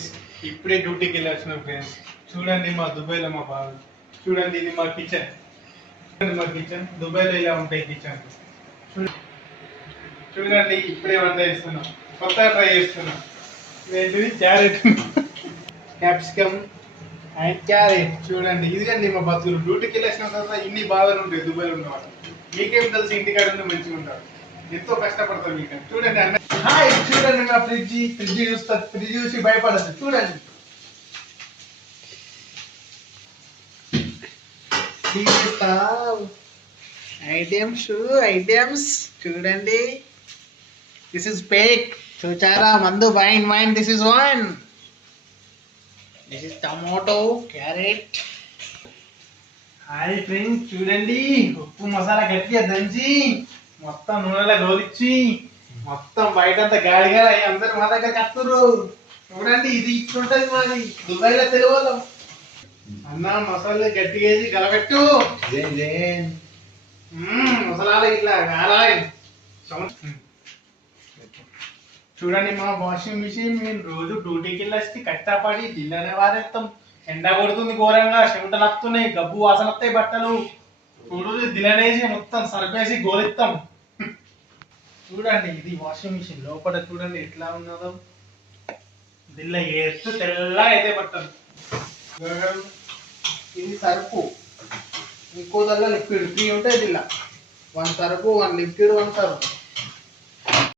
Friends, ఇప్పుడే డ్యూటీకి వెళ్ళాల్సిన ఫ్రెండ్స్. చూడండి మా దుబాయ్లో మా బాగా. చూడండి ఇది మా కిచెన్. మా కిచెన్ దుబాయ్లో ఇలా ఉంటాయి కిచెన్. చూడండి ఇప్పుడే వంట చేస్తున్నాం, కొత్తగా ట్రై చేస్తున్నాం. ఏంటిది క్యారెట్, క్యాప్సికమ్ అండ్ క్యారెట్. చూడండి ఇదిగండి మా బతుకులు. డ్యూటీకి వెళ్ళేసిన తర్వాత ఇన్ని బాధలు ఉంటాయి దుబాయ్లో ఉన్న వాళ్ళు. మీకేం తెలిసి ఇంటికాడ ఉంటే మంచిగా ఉంటారు, ఎంతో కష్టపడతారు మీకు. చూడండి అన్న, హాయ్ చూడండి మా ఫ్రిడ్జ్ చూస్తా, ఫ్రిడ్జ్ చూసి భయపడద్దు. చూడండి ఐటమ్స్ చూడండి. దిస్ ఇస్ పేక్, చూచారా మందు, wine this is one. This is tomato, carrot. Hi friends చూడండి, ఉప్పు మసాలా గట్టిగా దంచి మొత్తం నూనెలో గోలిచ్చి మొత్తం బయటంతా గాడిగా అయ్యి అందరు మా దగ్గర కత్తుర్రు. చూడండి ఇది ఇట్లుంటది మాది దుబాయ్లో తెలియదు. అన్న మసాలా గట్టిగా వేసి గలబెట్టు, మసాలాలు ఇట్లా కాలాలి. చూడండి మా వాషింగ్ మిషన్, మేము రోజు డ్యూటీకి వెళ్ళేసి కష్టపడి దిల్లనే వారేస్తాం. ఎండ కొడుతుంది ఘోరంగా, చెమటలు వస్తున్నాయి, గబ్బు వాసన వస్తాయి బట్టలు. చూడు దిల్లనేసి మొత్తం సరిపేసి గోలిస్తాం. చూడండి ఇది వాషింగ్ మిషన్ లోపల చూడండి ఎట్లా ఉన్నదో. దిల్ల వేస్తూ తెల్లగా అయితే బట్టలు. ఇది సరుపు, ఇంకో దల్ల లిక్విడ్ 3 ఉంటాయి దిల్ల. 1 సరుపు, 1 లిక్విడ్, 1 సరుపు.